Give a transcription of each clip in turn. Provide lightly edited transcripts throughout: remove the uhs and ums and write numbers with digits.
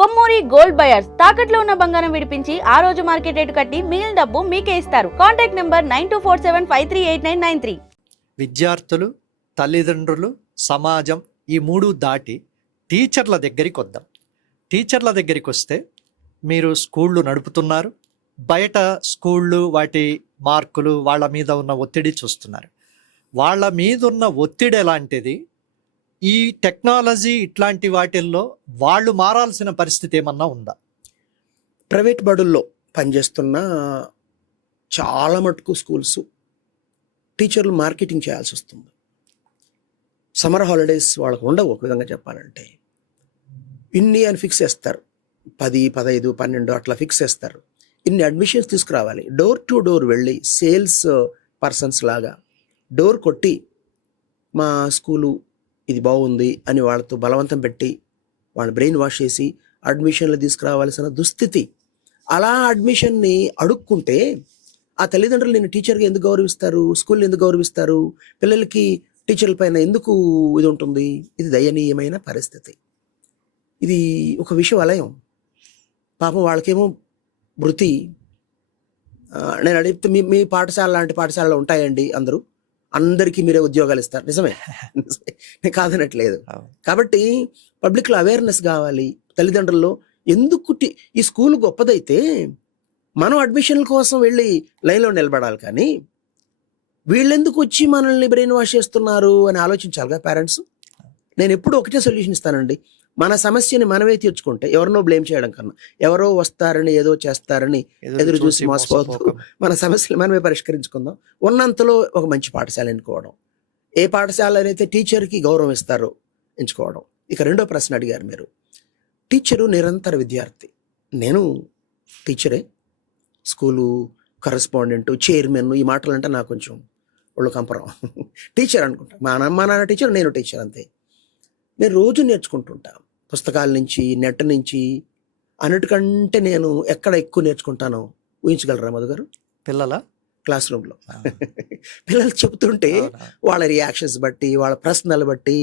Kommuri gold buyers తాకట్లో ఉన్న బంగారం విడిపించి ఆ రోజు మార్కెట్ రేటు కట్టి మిగిలిన డబ్బు మీకే ఇస్తారు. Contact number 9247538993. విద్యార్థులు, తల్లిదండ్రులు, సమాజం ఈ మూడు దాటి టీచర్ల దగ్గరికి వద్దాం. టీచర్ల దగ్గరికి వస్తే మీరు స్కూళ్ళు నడుపుతున్నారు, బయట స్కూళ్ళు వాటి మార్కులు వాళ్ళ మీద ఉన్న ఒత్తిడి చూస్తున్నారు. వాళ్ళ మీద ఉన్న ఒత్తిడి ఎలాంటిది? ఈ టెక్నాలజీ ఇట్లాంటి వాటిల్లో వాళ్ళు మారాల్సిన పరిస్థితి ఏమన్నా ఉందా? ప్రైవేట్ బడుల్లో పనిచేస్తున్న చాలా మటుకు స్కూల్స్ టీచర్లు మార్కెటింగ్ చేయాల్సి వస్తుంది. సమ్మర్ హాలిడేస్ వాళ్ళకు ఉండవు. ఒక విధంగా చెప్పాలంటే ఇన్ని అని ఫిక్స్ చేస్తారు, 10, 15, 12 అట్లా ఫిక్స్ చేస్తారు. ఇన్ని అడ్మిషన్స్ తీసుకురావాలి. డోర్ టు డోర్ వెళ్ళి సేల్స్ పర్సన్స్ లాగా డోర్ కొట్టి మా స్కూలు ఇది బాగుంది అని వాళ్ళతో బలవంతం పెట్టి వాళ్ళ బ్రెయిన్ వాష్ చేసి అడ్మిషన్లు తీసుకురావాల్సిన దుస్థితి. అలా అడ్మిషన్ని అడుక్కుంటే ఆ తల్లిదండ్రులు నేను టీచర్గా ఎందుకు గౌరవిస్తారు? స్కూల్ని ఎందుకు గౌరవిస్తారు? పిల్లలకి టీచర్ల పైన ఎందుకు ఇది ఉంటుంది? ఇది దయనీయమైన పరిస్థితి. ఇది ఒక విషవలయం. పాపం వాళ్ళకేమో వృత్తి. నేను అడిగితే మీ పాఠశాల లాంటి పాఠశాలలో ఉంటాయండి అందరికీ మీరే ఉద్యోగాలు ఇస్తారు. నిజమే, నేను కాదనట్లేదు. కాబట్టి పబ్లిక్లో అవేర్నెస్ కావాలి. తల్లిదండ్రుల్లో ఎందుకు ఈ స్కూల్ గొప్పదైతే మనం అడ్మిషన్ల కోసం వెళ్ళి లైన్లో నిలబడాలి, కానీ వీళ్ళెందుకు వచ్చి మనల్ని బ్రెయిన్ వాష్ చేస్తున్నారు అని ఆలోచించాలిగా పేరెంట్స్. నేను ఎప్పుడు ఒకటే సొల్యూషన్ ఇస్తానండి. మన సమస్యని మనమే తీర్చుకుంటే, ఎవరినో బ్లేమ్ చేయడం కన్నా, ఎవరో వస్తారని ఏదో చేస్తారని ఎదురు చూసి మోసపోతూ మన సమస్యలు మనమే పరిష్కరించుకుందాం. ఉన్నంతలో ఒక మంచి పాఠశాల ఎన్నుకోవడం, ఏ పాఠశాల అయితే టీచర్కి గౌరవం ఇస్తారో ఎంచుకోవడం. ఇక రెండో ప్రశ్న అడిగారు మీరు. టీచరు నిరంతర విద్యార్థి. నేను టీచరే, స్కూలు కరెస్పాండెంట్, చైర్మన్, ఈ మాటలు అంటే నాకు కొంచెం ఒళ్ళు కంపరం. టీచర్ అనుకుంటా, మా నాన్న టీచర్, నేను టీచర్, అంతే. నేను రోజు నేర్చుకుంటుంటా, పుస్తకాల నుంచి, నెట్ నుంచి. అన్నిటికంటే నేను ఎక్కడ ఎక్కువ నేర్చుకుంటానో ఊహించగలరా మధు గారు? పిల్లల క్లాస్ రూమ్లో పిల్లలు చెబుతుంటే వాళ్ళ రియాక్షన్స్ బట్టి, వాళ్ళ ప్రశ్నలు బట్టి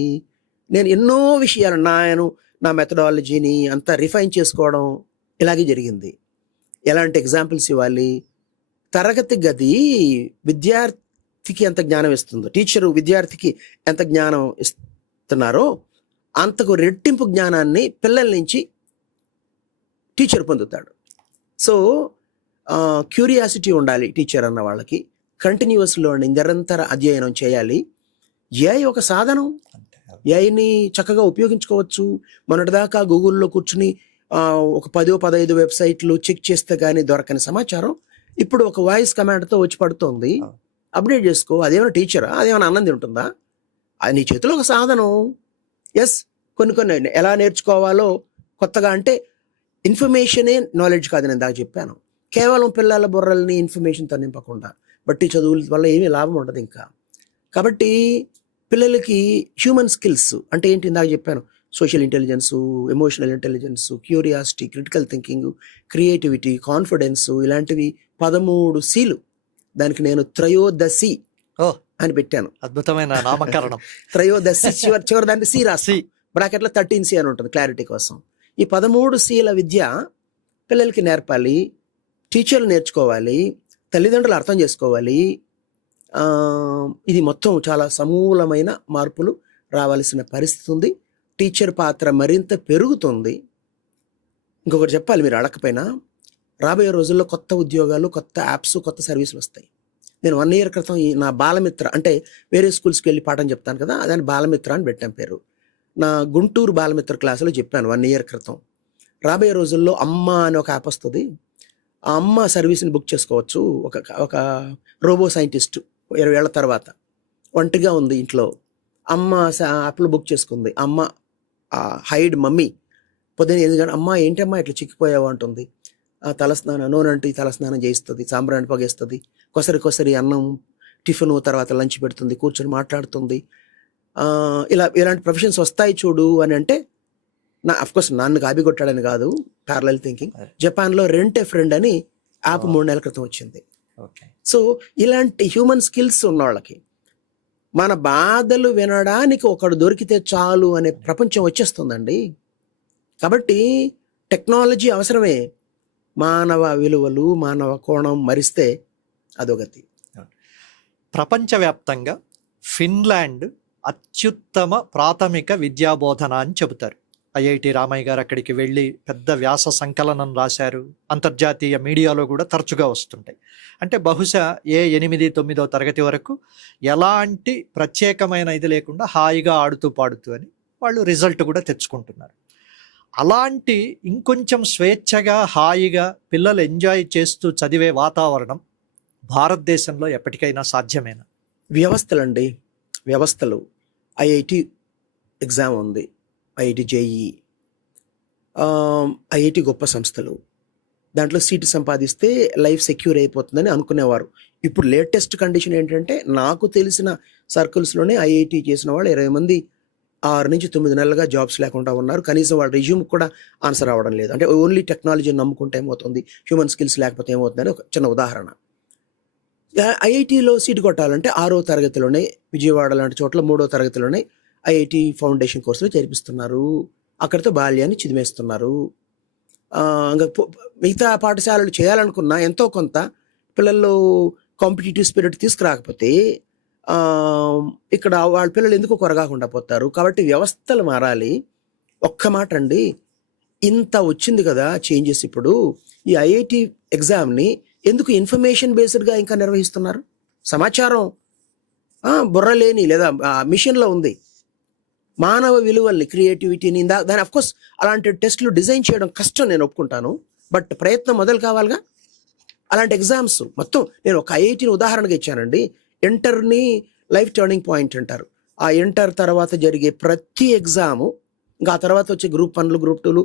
నేను ఎన్నో విషయాలు నా మెథడాలజీని అంతా రిఫైన్ చేసుకోవడం ఇలాగే జరిగింది. ఎలాంటి ఎగ్జాంపుల్స్ ఇవ్వాలి? తరగతి గది విద్యార్థికి ఎంత జ్ఞానం ఇస్తుందో, టీచరు విద్యార్థికి ఎంత జ్ఞానం ఇస్తున్నారో అంతకు రెట్టింపు జ్ఞానాన్ని పిల్లల నుంచి టీచర్ పొందుతాడు. సో క్యూరియాసిటీ ఉండాలి టీచర్ అన్న వాళ్ళకి. కంటిన్యూస్ లెర్నింగ్, నిరంతర అధ్యయనం చేయాలి. ఏఐ ఒక సాధనం. ఏఐని చక్కగా ఉపయోగించుకోవచ్చు. మొన్నటిదాకా గూగుల్లో కూర్చుని ఒక 10-15 వెబ్సైట్లు చెక్ చేస్తే కానీ దొరకని సమాచారం ఇప్పుడు ఒక వాయిస్ కమాండ్తో వచ్చి పడుతుంది. అప్డేట్ చేసుకో. అదేమైనా టీచరా? అదేమైనా అన్నం తింటుందా? అది నీ చేతిలో ఒక సాధనం. ఎస్, కొన్ని ఎలా నేర్చుకోవాలో కొత్తగా, అంటే ఇన్ఫర్మేషనే నాలెడ్జ్ కాదు. నేను దాకా చెప్పాను, కేవలం పిల్లల బుర్రల్ని ఇన్ఫర్మేషన్తో నింపకుండా బట్టి చదువుల వల్ల ఏమీ లాభం ఉండదు ఇంకా. కాబట్టి పిల్లలకి హ్యూమన్ స్కిల్స్ అంటే ఏంటి ఇందాక చెప్పాను. Social intelligence, emotional intelligence, curiosity, critical thinking, creativity, confidence, ఇలాంటివి 13 Cలు. దానికి నేను త్రయోదశి అని పెట్టాను. అద్భుతమైన నామకరణం. త్రయోదశి చివరి దాన్ని సి రాసి బ్రాకెట్లో 13C అని ఉంటుంది క్లారిటీ కోసం. ఈ 13 Cల విద్య పిల్లలకి నేర్పాలి, టీచర్లు నేర్చుకోవాలి, తల్లిదండ్రులు అర్థం చేసుకోవాలి. ఇది మొత్తం చాలా సమూలమైన మార్పులు రావాల్సిన పరిస్థితి ఉంది. టీచర్ పాత్ర మరింత పెరుగుతుంది. ఇంకొకటి చెప్పాలి, మీరు అడగకపోయినా, రాబోయే రోజుల్లో కొత్త ఉద్యోగాలు, కొత్త యాప్స్, కొత్త సర్వీసులు వస్తాయి. నేను 1 year క్రితం నా బాలమిత్ర, అంటే వేరే స్కూల్స్కి వెళ్ళి పాఠం చెప్తాను కదా, అదని బాలమిత్ర అని పెట్టాను పేరు. నా గుంటూరు బాలమిత్ర క్లాసులో చెప్పాను 1 year క్రితం. రాబోయే రోజుల్లో అమ్మ అని ఒక యాప్ వస్తుంది. ఆ అమ్మ సర్వీస్ని బుక్ చేసుకోవచ్చు. ఒక రోబో సైంటిస్ట్ 20 ఏళ్ల తర్వాత ఒంటిగా ఉంది ఇంట్లో, అమ్మ యాప్లో బుక్ చేసుకుంది. అమ్మ హైడ్ మమ్మీ. పొద్దున్న ఎందుకంటే అమ్మ ఏంటమ్మా ఇట్లా చిక్కిపోయావు అంటుంది. తలస్నానం, నూనెంటి తలస్నానం చేయిస్తుంది, సాంబ్రాణి పొగేస్తుంది, కొసరి అన్నం, టిఫిన్, తర్వాత లంచ్ పెడుతుంది, కూర్చొని మాట్లాడుతుంది. ఇలాంటి ప్రొఫెషన్స్ వస్తాయి చూడు అని అంటే, అఫ్కోర్స్ నన్ను కాపీ కొట్టాడని కాదు, ప్యారలల్ థింకింగ్. జపాన్లో రెంట్ ఏ ఫ్రెండ్ అని యాప్ 3 నెలల క్రితం వచ్చింది. సో ఇలాంటి హ్యూమన్ స్కిల్స్ ఉన్న వాళ్ళకి మన బాధలు వినడానికి ఒకడు దొరికితే చాలు అనే ప్రపంచం వచ్చేస్తుందండి. కాబట్టి టెక్నాలజీ అవసరమే, మానవ విలువలు మానవ కోణం మరిస్తే అదోగతి. ప్రపంచవ్యాప్తంగా ఫిన్లాండ్ అత్యుత్తమ ప్రాథమిక విద్యాబోధన అని చెబుతారు. ఐఐటి రామయ్య గారు అక్కడికి వెళ్ళి పెద్ద వ్యాస సంకలనం రాశారు. అంతర్జాతీయ మీడియాలో కూడా తరచుగా వస్తుంటాయి. అంటే బహుశా 8-9 తరగతి వరకు ఎలాంటి ప్రత్యేకమైన ఇది లేకుండా హాయిగా ఆడుతూ పాడుతూ అని వాళ్ళు రిజల్ట్ కూడా తెచ్చుకుంటున్నారు. అలాంటి ఇంకొంచెం స్వేచ్ఛగా హాయిగా పిల్లలు ఎంజాయ్ చేస్తూ చదివే వాతావరణం భారతదేశంలో ఎప్పటికైనా సాధ్యమేనా? వ్యవస్థలండి, వ్యవస్థలు. ఐఐటి ఎగ్జామ్ ఉంది, ఐఐటి జేఈ, ఐఐటి గొప్ప సంస్థలు, దాంట్లో సీటు సంపాదిస్తే లైఫ్ సెక్యూర్ అయిపోతుందని అనుకునేవారు. ఇప్పుడు లేటెస్ట్ కండిషన్ ఏంటంటే, నాకు తెలిసిన సర్కిల్స్లోనే ఐఐటి చేసిన వాళ్ళు 20 మంది 6 నుంచి 9 నెలలుగా జాబ్స్ లేకుండా ఉన్నారు. కనీసం వాళ్ళ రెజ్యూమ్ కూడా ఆన్సర్ అవ్వడం లేదు. అంటే ఓన్లీ టెక్నాలజీని నమ్ముకుంటే ఏమవుతుంది, హ్యూమన్ స్కిల్స్ లేకపోతే ఏమవుతుందని ఒక చిన్న ఉదాహరణ. ఐఐటిలో సీటు కొట్టాలంటే 6వ తరగతిలోనే, విజయవాడ లాంటి చోట్ల 3వ తరగతిలోనే ఐఐటి ఫౌండేషన్ కోర్సులో చేర్పిస్తున్నారు. అక్కడితో బాల్యాన్ని చిదిమేస్తున్నారు. ఇంకా మిగతా పాఠశాలలు చేయాలనుకున్నా ఎంతో కొంత పిల్లల్లో కాంపిటేటివ్ స్పిరిట్ తీసుకురాకపోతే ఇక్కడ వాళ్ళ పిల్లలు ఎందుకు కొరగాకుండా పోతారు. కాబట్టి వ్యవస్థలు మారాలి. ఒక్క మాట అండి, ఇంత వచ్చింది కదా చేంజెస్. ఇప్పుడు ఈ ఐఐటి ఎగ్జామ్ని ఎందుకు ఇన్ఫర్మేషన్ బేస్డ్గా ఇంకా నిర్వహిస్తున్నారు? సమాచారం బుర్ర లేని లేదా మిషన్లో ఉంది. మానవ విలువల్ని, క్రియేటివిటీని, దాని అఫ్కోర్స్ అలాంటి టెస్టులు డిజైన్ చేయడం కష్టం, నేను ఒప్పుకుంటాను. బట్ ప్రయత్నం మొదలు కావాలిగా. అలాంటి ఎగ్జామ్స్ మొత్తం నేను ఒక ఐఐటిని ఉదాహరణగా ఇచ్చానండి. ఇంటర్ని లైఫ్ టర్నింగ్ పాయింట్ అంటారు. ఆ ఇంటర్ తర్వాత జరిగే ప్రతి ఎగ్జాము, ఇంకా ఆ తర్వాత వచ్చే గ్రూప్ 1లు, గ్రూప్ 2లు,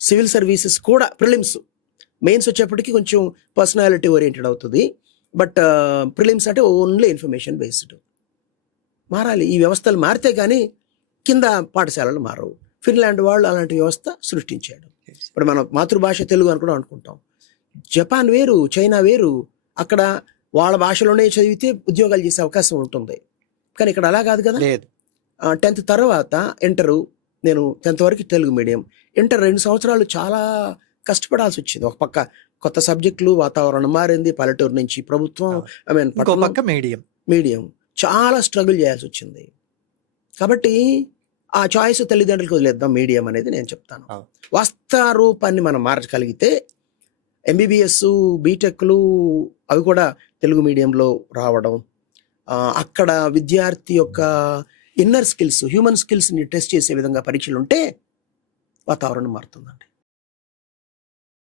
సివిల్ సర్వీసెస్ కూడా, ప్రిలిమ్స్, మెయిన్స్ వచ్చేప్పటికి కొంచెం పర్సనాలిటీ ఓరియంటెడ్ అవుతుంది. బట్ ప్రిలిమ్స్ అంటే ఓన్లీ ఇన్ఫర్మేషన్ బేస్డ్. మారాలి. ఈ వ్యవస్థలు మారితే కానీ కింద పాఠశాలలు మారవు. ఫిన్లాండ్ వాళ్ళు అలాంటి వ్యవస్థ సృష్టించాడు. ఇప్పుడు మన మాతృభాష తెలుగు అని కూడా అనుకుంటాం. జపాన్ వేరు, చైనా వేరు. అక్కడ వాళ్ళ భాషలోనే చదివితే ఉద్యోగాలు చేసే అవకాశం ఉంటుంది. కానీ ఇక్కడ అలా కాదు కదా. 10th తర్వాత ఇంటరు, నేను 10th వరకు తెలుగు మీడియం. ఇంటర్ 2 సంవత్సరాలు చాలా కష్టపడాల్సి వచ్చింది. ఒక పక్క కొత్త సబ్జెక్టులు, వాతావరణం మారింది, పల్లెటూరు నుంచి ప్రభుత్వం, పక్క మీడియం, చాలా స్ట్రగుల్ చేయాల్సి వచ్చింది. కాబట్టి ఆ చాయిస్ తల్లిదండ్రులకు వదిలేద్దాం మీడియం అనేది నేను చెప్తాను. వాస్తవ రూపాన్ని మనం మార్చగలిగితే ఎంబీబీఎస్, బీటెక్లు అవి కూడా తెలుగు మీడియంలో రావడం, అక్కడ విద్యార్థి యొక్క ఇన్నర్ స్కిల్స్, హ్యూమన్ స్కిల్స్ని టెస్ట్ చేసే విధంగా పరీక్షలు ఉంటే వాతావరణం మారుతుందండి.